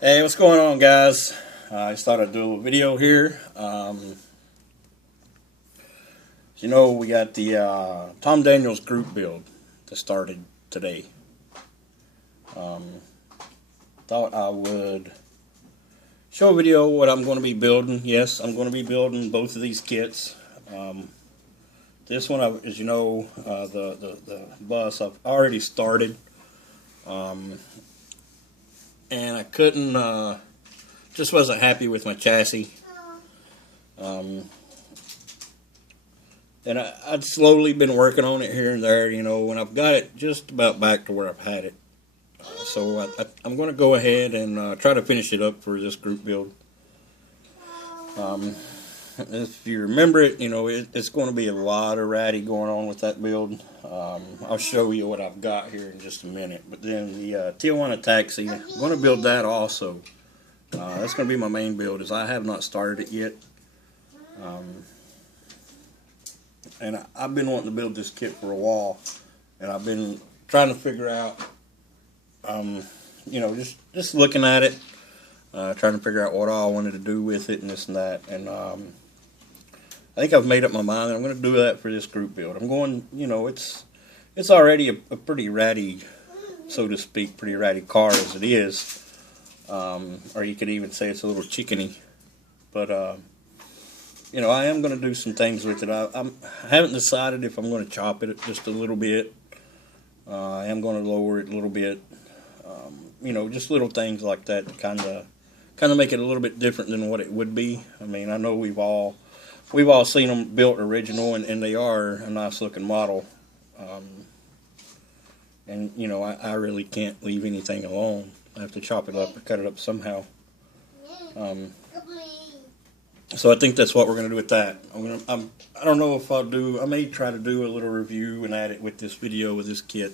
Hey, what's going on, guys? I just thought I'd do a video here. We got the Tom Daniels group build that started today. Thought I would show a video of what I'm going to be building. Yes, I'm going to be building both of these kits. This one, as you know, the bus I've already started, and I couldn't. Just wasn't happy with my chassis. And I'd slowly been working on it here and there, when I've got it just about back to where I've had it. So I'm going to go ahead and try to finish it up for this group build. If you remember it, it's going to be a lot of ratty going on with that build. I'll show you what I've got here in just a minute. But then the Tijuana taxi, I'm going to build that also. That's going to be my main build, as I have not started it yet. And I've been wanting to build this kit for a while, and I've been trying to figure out, just looking at it, trying to figure out what all I wanted to do with it and this and that. And I think I've made up my mind that I'm going to do that for this group build. I'm going, it's already a pretty ratty, so to speak, pretty ratty car as it is. Or you could even say it's a little chickeny. But, I am going to do some things with it. I haven't decided if I'm going to chop it just a little bit. I am going to lower it a little bit. Just little things like that, kind of make it a little bit different than what it would be. I mean, I know we've all seen them built original, and they are a nice looking model. I really can't leave anything alone. I have to chop it up or cut it up somehow. So I think that's what we're going to do with that. I don't know if I may try to do a little review and add it with this video with this kit.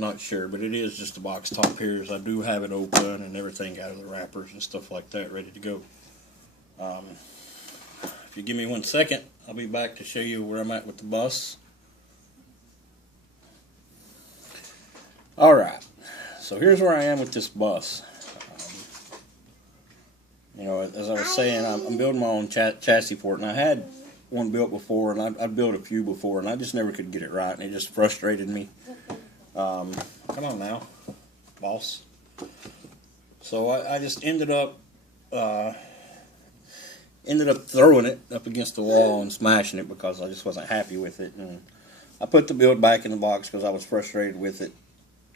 Not sure, but it is just a box top here, as I do have it open and everything out of the wrappers and stuff like that, ready to go. If you give me 1 second, I'll be back to show you where I'm at with the bus. Alright, so here's where I am with this bus. As I was saying, I'm building my own chassis for it, and I had one built before, and I'd built a few before, and I just never could get it right, and it just frustrated me. Come on now, boss. So I just ended up throwing it up against the wall and smashing it because I just wasn't happy with it, and I put the build back in the box because I was frustrated with it.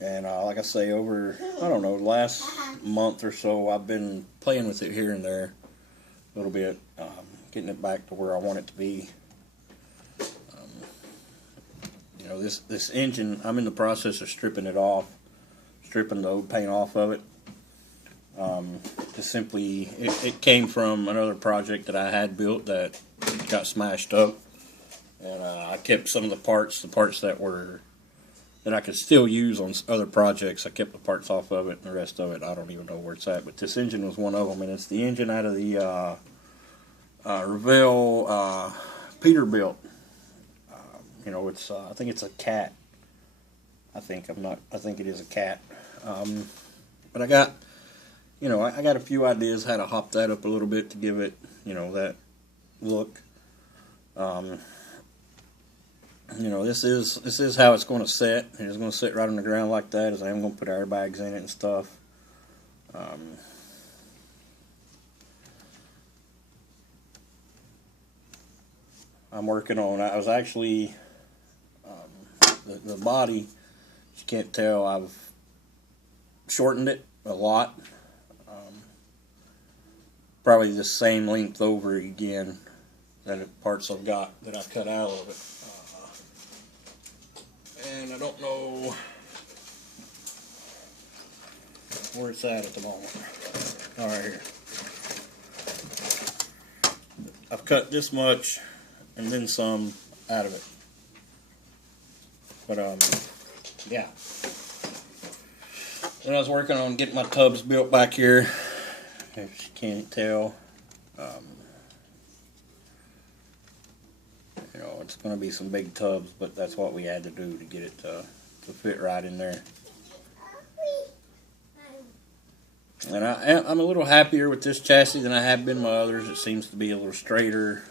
And like I say, over, I don't know, the last month or so, I've been playing with it here and there a little bit, getting it back to where I want it to be. This engine, I'm in the process of stripping it off, stripping the old paint off of it. Just simply, it came from another project that I had built that got smashed up. And I kept some of the parts that I could still use on other projects. I kept the parts off of it, and the rest of it, I don't even know where it's at. But this engine was one of them, and it's the engine out of the Revell Peterbilt. I think it's a cat. I think it is a cat. But I got a few ideas how to hop that up a little bit to give it, that look. This is how it's going to set. It's going to sit right on the ground like that, as I am going to put airbags in it and stuff. I'm working on, I was actually, the body, as you can't tell, I've shortened it a lot. Probably the same length over again that the parts I've got that I cut out of it. And I don't know where it's at the moment. Alright, here. I've cut this much and then some out of it. But, yeah. When I was working on getting my tubs built back here, if you can't tell, it's going to be some big tubs, but that's what we had to do to get it to fit right in there. And I'm a little happier with this chassis than I have been my others. It seems to be a little straighter,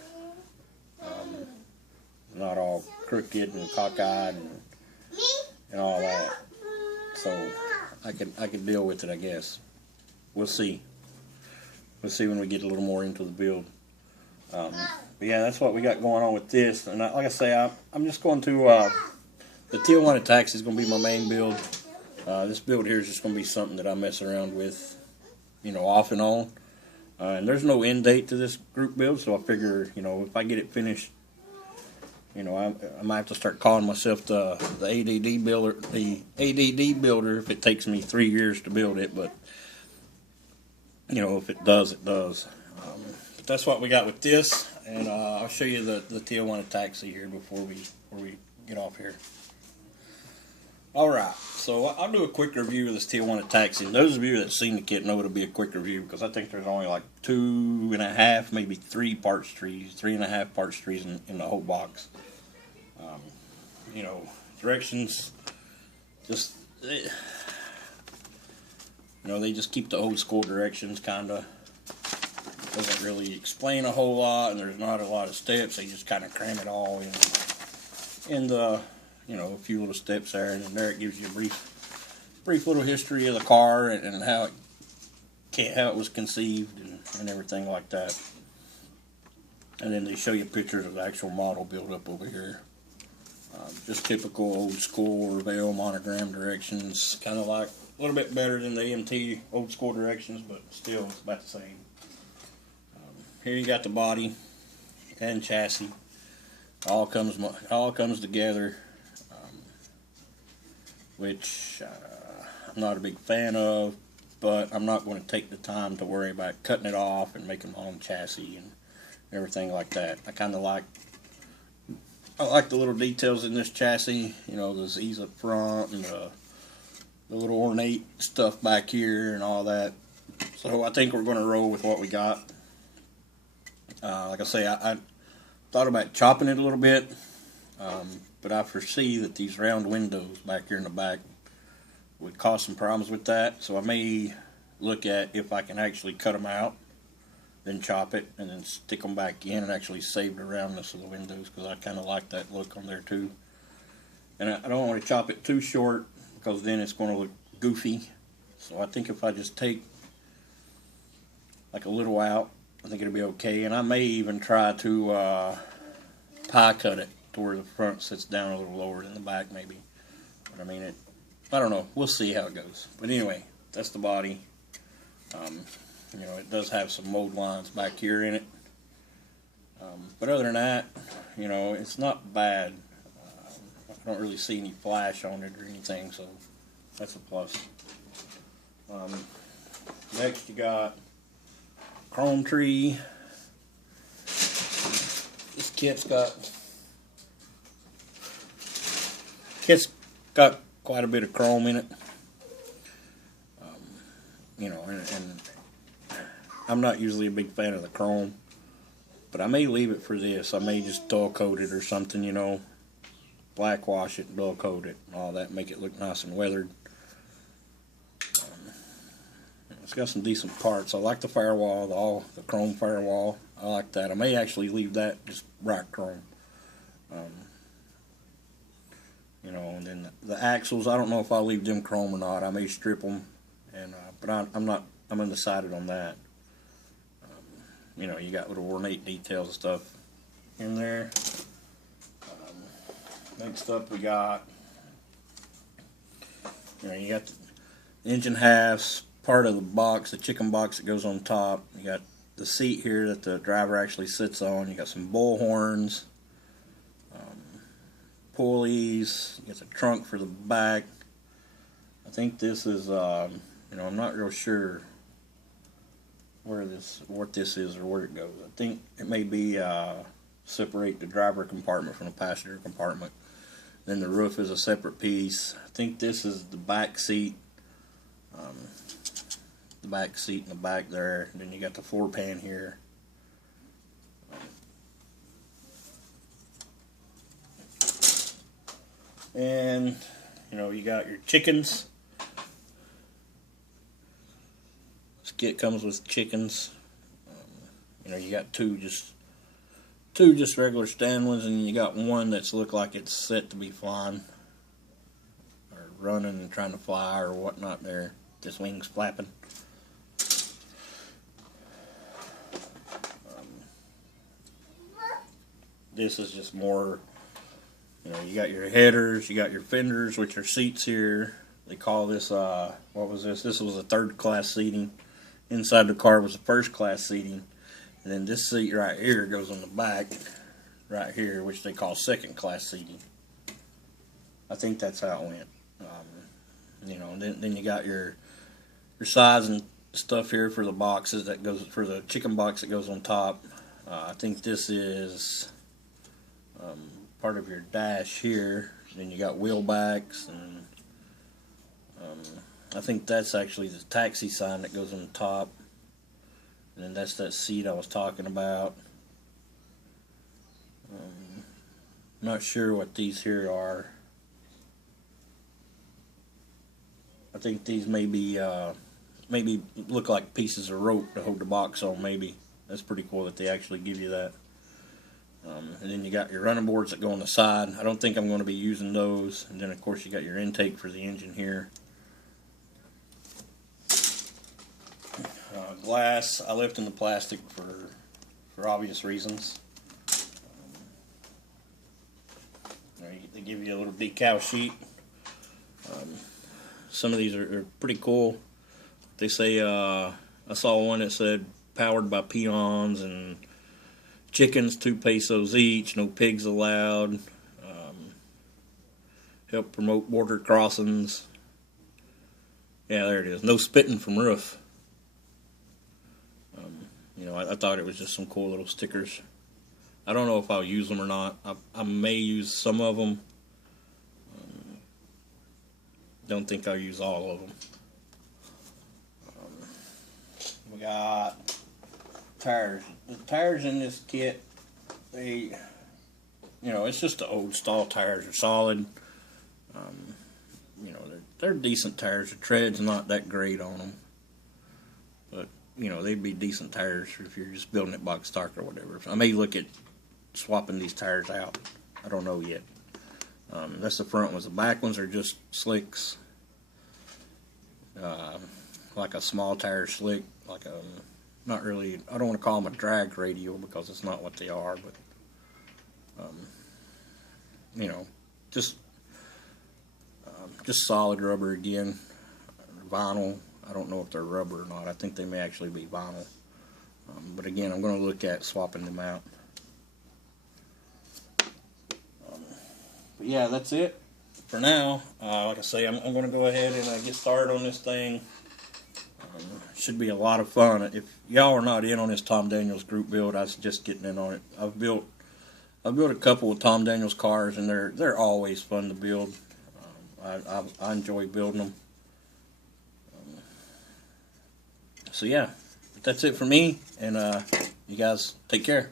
not all crooked and cockeyed and all that. So I could deal with it, I guess. We'll see. We'll see when we get a little more into the build. But yeah, that's what we got going on with this. And like I say, I'm just going to the Tijuana Taxi is going to be my main build. This build here is just going to be something that I mess around with, off and on. And there's no end date to this group build, so I figure, if I get it finished, I might have to start calling myself the ADD builder if it takes me 3 years to build it. But if it does, it does. But that's what we got with this, and I'll show you the Tijuana Taxi here before we get off here. Alright, so I'll do a quick review of this Tijuana Taxi. And those of you that have seen the kit know it'll be a quick review because I think there's only like 2.5, maybe 3 parts trees, 3.5 parts trees in the whole box. Directions, just, they just keep the old school directions, kinda. Doesn't really explain a whole lot, and there's not a lot of steps. They just kind of cram it all in the, a few little steps there, and then there it gives you a brief little history of the car and how it was conceived and everything like that. And then they show you pictures of the actual model built up over here. Just typical old school Revell monogram directions, kind of like a little bit better than the AMT old school directions, but still it's about the same. Here you got the body and chassis. All comes together, which I'm not a big fan of, but I'm not going to take the time to worry about cutting it off and making my own chassis and everything like that. I like the little details in this chassis, the Z's up front and the little ornate stuff back here and all that. So I think we're going to roll with what we got. Like I say, I thought about chopping it a little bit, but I foresee that these round windows back here in the back would cause some problems with that. So I may look at if I can actually cut them out, then chop it, and then stick them back in and actually save the roundness of the windows, because I kind of like that look on there too. And I don't want to chop it too short because then it's going to look goofy. So I think if I just take like a little out, I think it'll be okay. And I may even try to pie cut it to where the front sits down a little lower than the back maybe. But I mean, I don't know. We'll see how it goes. But anyway, that's the body. It does have some mold lines back here in it. But other than that, it's not bad. I don't really see any flash on it or anything, so that's a plus. Next you got chrome tree. This kit's got quite a bit of chrome in it. And I'm not usually a big fan of the chrome, but I may leave it for this. I may just dull coat it or something, black wash it, dull coat it, and all that, make it look nice and weathered. It's got some decent parts. I like the firewall, the chrome firewall. I like that. I may actually leave that just bright chrome. And then the axles, I don't know if I'll leave them chrome or not. I may strip them, but I'm undecided on that. You got little ornate details and stuff in there. Next up we got, you got the engine halves, part of the box, the chicken box that goes on top. You got the seat here that the driver actually sits on. You got some bull horns, pulleys. You got the trunk for the back. I think this is, I'm not real sure what this is or where it goes. I think it may be separate the driver compartment from the passenger compartment. Then the roof is a separate piece. I think this is the back seat. The back seat in the back there. And then you got the floor pan here. And you got your chickens. This kit comes with chickens. You know, you got two just regular stand ones, and you got one that's look like it's set to be flying or running and trying to fly or whatnot. There, just wings flapping. This is just more, you know, you got your headers, you got your fenders, which are seats here. They call this, what was this? This was a third class seating. Inside the car was a first class seating. And then this seat right here goes on the back, right here, which they call second class seating. I think that's how it went. You know, and then you got your size and stuff here for the boxes that goes, for the chicken box that goes on top. I think this is part of your dash here. Then you got wheel backs, and I think that's actually the taxi sign that goes on the top. And then that's that seat I was talking about. Not sure what these here are. I think these maybe look like pieces of rope to hold the box on. Maybe that's pretty cool that they actually give you that. And then you got your running boards that go on the side. I don't think I'm going to be using those. And then of course you got your intake for the engine here. Glass, I left in the plastic for obvious reasons. They give you a little decal sheet. Some of these are pretty cool. They say, I saw one that said powered by peons and chickens 2 pesos each, no pigs allowed, help promote border crossings. Yeah, there it is. No spitting from roof. You know, I thought it was just some cool little stickers. I don't know if I'll use them or not. I may use some of them. Don't think I'll use all of them. We got tires. The tires in this kit, they, you know, it's just the old stall tires. Are solid. You know, they're decent tires. The tread's not that great on them, but you know, they'd be decent tires if you're just building it box stock or whatever. I may look at swapping these tires out. I don't know yet. That's the front ones. The back ones are just slicks. Like a small tire slick. Like a, not really, I don't want to call them a drag radial because it's not what they are, but, you know, just solid rubber again. Vinyl. I don't know if they're rubber or not. I think they may actually be vinyl. But again, I'm going to look at swapping them out. But yeah, that's it for now. Like I say, I'm going to go ahead and get started on this thing. Should be a lot of fun. If y'all are not in on this Tom Daniels group build, I suggest getting in on it. I've built a couple of Tom Daniels cars, and they're always fun to build. I enjoy building them. So yeah, that's it for me, and you guys take care.